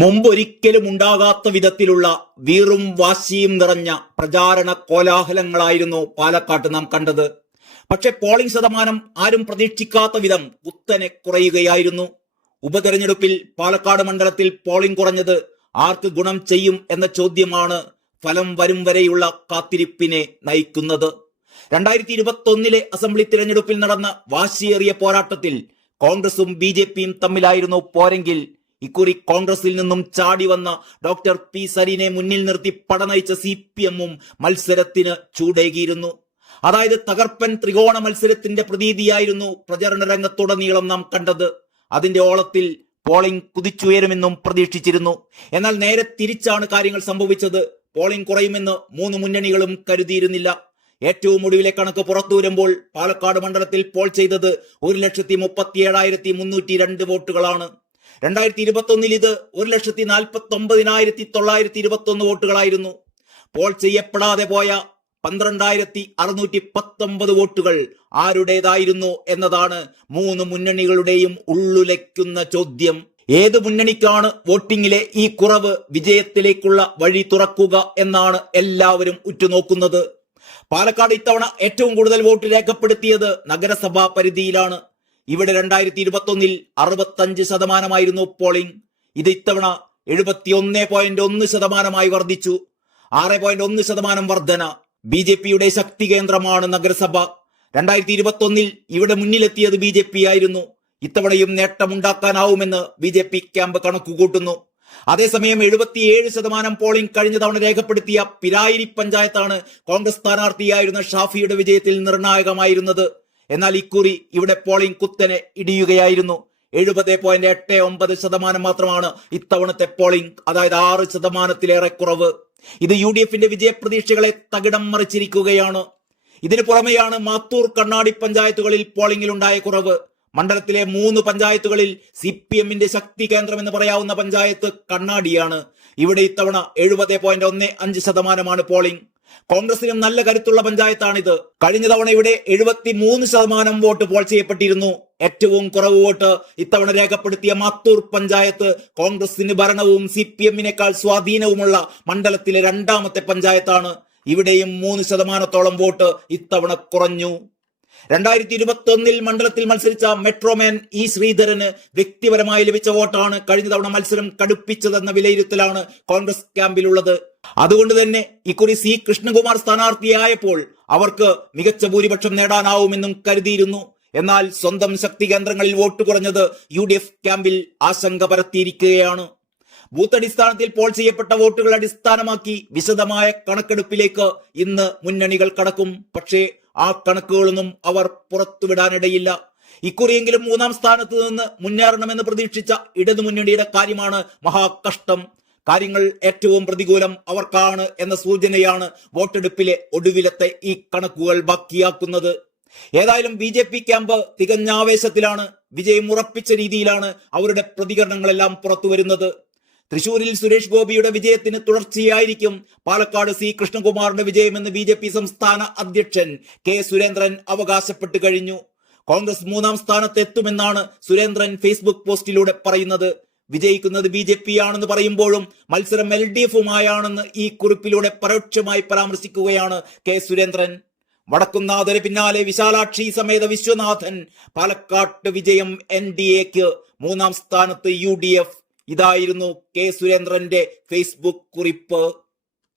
മുമ്പൊരിക്കലും ഉണ്ടാകാത്ത വിധത്തിലുള്ള വീറും വാശിയും നിറഞ്ഞ പ്രചാരണ കോലാഹലങ്ങളായിരുന്നു പാലക്കാട്ട് നാം കണ്ടത്. പക്ഷെ പോളിംഗ് ശതമാനം ആരും പ്രതീക്ഷിക്കാത്ത വിധം കുത്തനെ കുറയുകയായിരുന്നു. ഉപതെരഞ്ഞെടുപ്പിൽ പാലക്കാട് മണ്ഡലത്തിൽ പോളിംഗ് കുറഞ്ഞത് ആർക്ക് ഗുണം ചെയ്യും എന്ന ചോദ്യമാണ് ഫലം വരും വരെയുള്ള കാത്തിരിപ്പിനെ നയിക്കുന്നത്. രണ്ടായിരത്തി ഇരുപത്തി ഒന്നിലെ അസംബ്ലി തിരഞ്ഞെടുപ്പിൽ നടന്ന വാശിയേറിയ പോരാട്ടത്തിൽ കോൺഗ്രസും ബി തമ്മിലായിരുന്നു പോരെങ്കിൽ ഇക്കുറി കോൺഗ്രസിൽ നിന്നും ചാടി വന്ന ഡോക്ടർ പി സരീനെ മുന്നിൽ നിർത്തി പടനയിച്ച സി പി എമ്മും മത്സരത്തിന് ചൂടേകിയിരുന്നു. അതായത് തകർപ്പൻ ത്രികോണ മത്സരത്തിന്റെ പ്രതീതിയായിരുന്നു പ്രചരണ രംഗത്തുടനീളം നാം കണ്ടത്. അതിന്റെ ഓളത്തിൽ പോളിംഗ് കുതിച്ചുയരുമെന്നും പ്രതീക്ഷിച്ചിരുന്നു. എന്നാൽ നേരെ തിരിച്ചാണ് കാര്യങ്ങൾ സംഭവിച്ചത്. പോളിംഗ് കുറയുമെന്ന് മൂന്ന് മുന്നണികളും കരുതിയിരുന്നില്ല. ഏറ്റവും ഒടുവിലെ കണക്ക് പുറത്തു വരുമ്പോൾ പാലക്കാട് മണ്ഡലത്തിൽ പോൾ ചെയ്തത് ഒരു ലക്ഷത്തി മുപ്പത്തി ഏഴായിരത്തി മുന്നൂറ്റി രണ്ട് വോട്ടുകളാണ്. രണ്ടായിരത്തി ഇരുപത്തി ഒന്നിൽ ഇത് ഒരു ലക്ഷത്തി നാൽപ്പത്തി ഒമ്പതിനായിരത്തി തൊള്ളായിരത്തി ഇരുപത്തി ഒന്ന് വോട്ടുകളായിരുന്നു. പോൾ ചെയ്യപ്പെടാതെ പോയ പന്ത്രണ്ടായിരത്തി അറുന്നൂറ്റി പത്തൊമ്പത് വോട്ടുകൾ ആരുടേതായിരുന്നു എന്നതാണ് മൂന്ന് മുന്നണികളുടെയും ഉള്ളുലയ്ക്കുന്ന ചോദ്യം. ഏത് മുന്നണിക്കാണ് വോട്ടിങ്ങിലെ ഈ കുറവ് വിജയത്തിലേക്കുള്ള വഴി തുറക്കുക എന്നാണ് എല്ലാവരും ഉറ്റുനോക്കുന്നത്. പാലക്കാട് ഇത്തവണ ഏറ്റവും കൂടുതൽ വോട്ട് രേഖപ്പെടുത്തിയത് നഗരസഭാ പരിധിയിലാണ്. ഇവിടെ രണ്ടായിരത്തി ഇരുപത്തി ഒന്നിൽ അറുപത്തഞ്ച് ശതമാനമായിരുന്നു പോളിംഗ് ഇത് ഇത്തവണ എഴുപത്തി ഒന്നേ പോയിന്റ് ഒന്ന് ശതമാനമായി വർദ്ധിച്ചു. ആറ് പോയിന്റ് ഒന്ന് ശതമാനം വർധന ബി ജെ പിയുടെ ശക്തി കേന്ദ്രമാണ് നഗരസഭ. രണ്ടായിരത്തി ഇരുപത്തി ഒന്നിൽ ഇവിടെ മുന്നിലെത്തിയത് ബി ജെ പി ആയിരുന്നു. ഇത്തവണയും നേട്ടമുണ്ടാക്കാനാവുമെന്ന് ബി ജെ പി ക്യാമ്പ് കണക്കുകൂട്ടുന്നു. അതേസമയം എഴുപത്തിയേഴ് ശതമാനം പോളിംഗ് കഴിഞ്ഞ തവണ രേഖപ്പെടുത്തിയ പിരായിരി പഞ്ചായത്താണ് കോൺഗ്രസ് സ്ഥാനാർത്ഥിയായിരുന്ന ഷാഫിയുടെ വിജയത്തിൽ നിർണായകമായിരുന്നത്. എന്നാൽ ഇക്കുറി ഇവിടെ പോളിംഗ് കുത്തനെ ഇടിയുകയായിരുന്നു. എഴുപത് പോയിന്റ് എട്ട് ഒമ്പത് ശതമാനം മാത്രമാണ് ഇത്തവണത്തെ പോളിംഗ് അതായത് ആറ് ശതമാനത്തിലേറെ കുറവ്. ഇത് യു ഡി എഫിന്റെ വിജയപ്രതീക്ഷകളെ തകിടം മറിച്ചിരിക്കുകയാണ്. ഇതിനു പുറമെയാണ് മാത്തൂർ കണ്ണാടി പഞ്ചായത്തുകളിൽ പോളിംഗിലുണ്ടായ കുറവ്. മണ്ഡലത്തിലെ മൂന്ന് പഞ്ചായത്തുകളിൽ സി പി എമ്മിന്റെ ശക്തി കേന്ദ്രം എന്ന് പറയാവുന്ന പഞ്ചായത്ത് കണ്ണാടിയാണ്. ഇവിടെ ഇത്തവണ എഴുപത് പോയിന്റ് ഒന്ന് അഞ്ച് ശതമാനമാണ് പോളിംഗ്. കോൺഗ്രസിനും നല്ല കരുത്തുള്ള പഞ്ചായത്താണിത്. കഴിഞ്ഞ തവണ ഇവിടെ എഴുപത്തി മൂന്ന് ശതമാനം വോട്ട് പോൾ ചെയ്യപ്പെട്ടിരുന്നു. ഏറ്റവും കുറവ് വോട്ട് ഇത്തവണ രേഖപ്പെടുത്തിയ മാത്തൂർ പഞ്ചായത്ത് കോൺഗ്രസിന് ഭരണവും സി പി എമ്മിനേക്കാൾ സ്വാധീനവുമുള്ള മണ്ഡലത്തിലെ രണ്ടാമത്തെ പഞ്ചായത്താണ്. ഇവിടെയും മൂന്ന് ശതമാനത്തോളം വോട്ട് ഇത്തവണ കുറഞ്ഞു. രണ്ടായിരത്തി ഇരുപത്തി ഒന്നിൽ മണ്ഡലത്തിൽ മത്സരിച്ച മെട്രോമാൻ ഇ ശ്രീധരന് വ്യക്തിപരമായി ലഭിച്ച വോട്ടാണ് കഴിഞ്ഞ തവണ മത്സരം കടുപ്പിച്ചതെന്ന വിലയിരുത്തലാണ് കോൺഗ്രസ് ക്യാമ്പിലുള്ളത്. അതുകൊണ്ട് തന്നെ ഇക്കുറി സി കൃഷ്ണകുമാർ സ്ഥാനാർത്ഥിയായപ്പോൾ അവർക്ക് മികച്ച ഭൂരിപക്ഷം നേടാനാവുമെന്നും കരുതിയിരുന്നു. എന്നാൽ സ്വന്തം ശക്തി കേന്ദ്രങ്ങളിൽ വോട്ട് കുറഞ്ഞത് യു ഡി എഫ് ക്യാമ്പിൽ ആശങ്ക പരത്തിയിരിക്കുകയാണ്. ബൂത്ത് അടിസ്ഥാനത്തിൽ പോൾ ചെയ്യപ്പെട്ട വോട്ടുകൾ അടിസ്ഥാനമാക്കി വിശദമായ കണക്കെടുപ്പിലേക്ക് ഇന്ന് മുന്നണികൾ കടക്കും. പക്ഷേ ആ കണക്കുകളൊന്നും അവർ പുറത്തുവിടാനിടയില്ല. ഇക്കുറിയെങ്കിലും മൂന്നാം സ്ഥാനത്ത് നിന്ന് മുന്നേറണമെന്ന് പ്രതീക്ഷിച്ച ഇടതുമുന്നണിയുടെ കാര്യമാണ് മഹാകഷ്ടം. കാര്യങ്ങൾ ഏറ്റവും പ്രതികൂലം അവർക്കാണ് എന്ന സൂചനയാണ് വോട്ടെടുപ്പിലെ ഒടുവിലത്തെ ഈ കണക്കുകൾ ബാക്കിയാക്കുന്നത്. ഏതായാലും ബി ജെ പി ക്യാമ്പ് തികഞ്ഞ ആവേശത്തിലാണ് വിജയം ഉറപ്പിച്ച രീതിയിലാണ് അവരുടെ പ്രതികരണങ്ങളെല്ലാം പുറത്തു വരുന്നത്. തൃശൂരിൽ സുരേഷ് ഗോപിയുടെ വിജയത്തിന് തുടർച്ചയായിരിക്കും പാലക്കാട് സി കൃഷ്ണകുമാറിന്റെ വിജയമെന്ന് ബി ജെ പി സംസ്ഥാന അധ്യക്ഷൻ കെ സുരേന്ദ്രൻ അവകാശപ്പെട്ടു കഴിഞ്ഞു. കോൺഗ്രസ് മൂന്നാം സ്ഥാനത്ത് എത്തുമെന്നാണ് സുരേന്ദ്രൻ ഫേസ്ബുക്ക് പോസ്റ്റിലൂടെ പറയുന്നത്. വിജയിക്കുന്നത് ബി ജെ പി ആണെന്ന് പറയുമ്പോഴും മത്സരം എൽ ഡി എഫുമായാണെന്ന് ഈ കുറിപ്പിലൂടെ പരോക്ഷമായി പരാമർശിക്കുകയാണ് കെ സുരേന്ദ്രൻ. വടക്കുന്നാഥന് പിന്നാലെ വിശാലാക്ഷി സമേത വിശ്വനാഥൻ. പാലക്കാട്ട് വിജയം എൻ ഡി എക്ക് മൂന്നാം സ്ഥാനത്ത് യു ഡി എഫ്. ഇതായിരുന്നു കെ സുരേന്ദ്രന്റെ ഫേസ്ബുക്ക് കുറിപ്പ്.